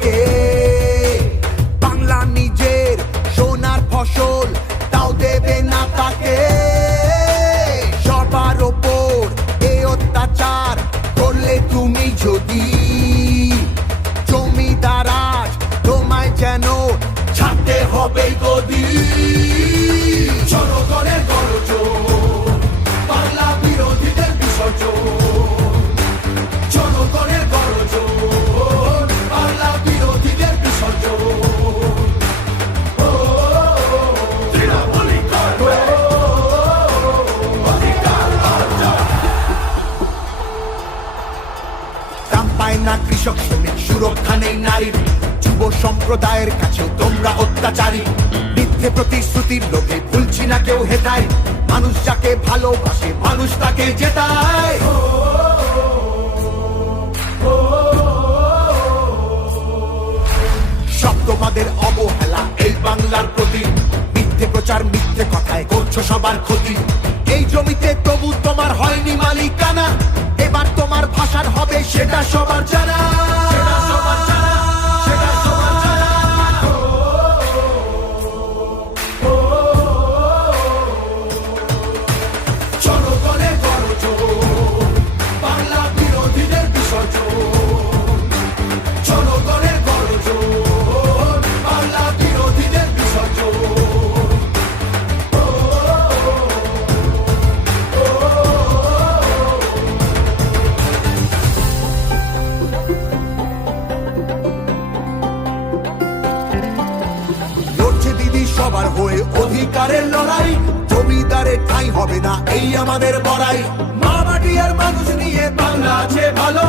থাকে। বাংলা নিজের সোনার ফসল, তাও দেবে না তাকে। সবার ওপর এ অত্যাচার করলে তুমি যদি, জমিদার আজ তোমায় যেন ছাড়তে হবে গদি। জনগণের গর্জন, বাংলা বিরোধীদের বিসর্জন। জনগণের গর্জন, বাংলা বিরোধীদের বিসর্জন। দাম পায় না কৃষক শ্রমিক, সুরক্ষা নেই নারীর। যুব সম্প্রদায়ের কাছেও তোমরা অত্যাচারী। মিথ্যে প্রতিশ্রুতির লোভে ভুলছি না কেউ হেথায়। মানুষ যাকে ভালোবাসে মানুষ তাকে জেতায়। সব তোমাদের অবহেলা এই বাংলার প্রতি। মিথ্যে প্রচার মিথ্যে কথায় করছো সবার ক্ষতি। এই জমিতে তবু তোমার হয়নি মালিকানা। এবার তোমার ভাষার হবে সেটা সবার জানা। জনগণের গর্জন, বাংলা বিরোধীদের বিসর্জন। জনগণের গর্জন, বাংলা বিরোধীদের বিসর্জন। লড়ছে দিদি সবার হয়ে অধিকারের লড়াই। জমিদারের ঠাঁই হবে না এই আমাদের বড়াই। মা মাটি আর মানুষ নিয়ে বাংলা আছে ভালো।